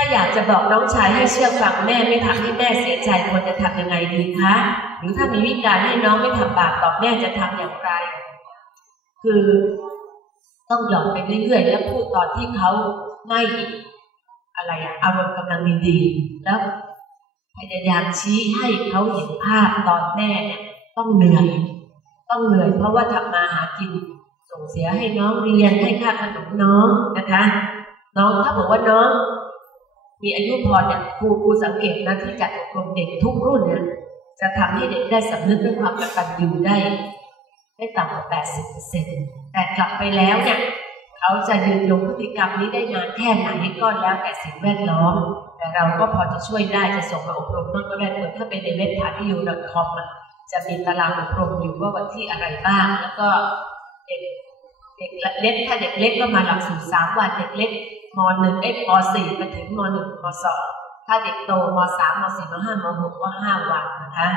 ถ้าอยากจะบอกน้องชายให้เชื่อฟังแม่ไม่ทำให้แม่เสียใจควรจะทำยังไงดีคะ หรือถ้ามีวิธีการให้น้องไม่ทำบาปต่อแม่จะทำอย่างไร คือต้องหยอกไปเรื่อยๆแล้วพูดตอนที่เขาไม่อะไรอะอารมณ์กำลังดีๆแล้วพยายามชี้ให้เขาเห็นภาพตอนแม่เนี่ยต้องเหนื่อยต้องเหนื่อยเพราะว่าทำมาหากินส่งเสียให้น้องเรียนให้ค่าขนมน้องนะคะ น้องถ้าบอกว่าน้อง มีอายุพอเนี่ยครูครูสังเกตนะที่จัดอบรมเด็กทุกรุ่นเนี่ยจะทำให้เด็กได้สำนึกในความกตัญญูได้ได้ต่ำกว่า80%แต่กลับไปแล้วเนี่ยเขาจะยืนยงพฤติกรรมนี้ได้นานแค่ไหนก็แล้วแต่สิ่งแวดล้อม แต่เราก็พอจะช่วยได้จะส่งมาอบรมบ้างก็ได้เถ้าเป็นในเว็บพาที่ยูดอทคอมจะมีตารางอบรมอยู่ว่าวันที่อะไรบ้าง แล้วก็ เด็กเล็กถ้าเด็กเล็กก็มาหลักสูตรสามวันเด็กเล็กมหนึ่งเอ็มสี่มาถึงมหนึ่งมสองถ้าเด็กโตมสามมสี่มห้ามหกก็ห้าวันนะคะ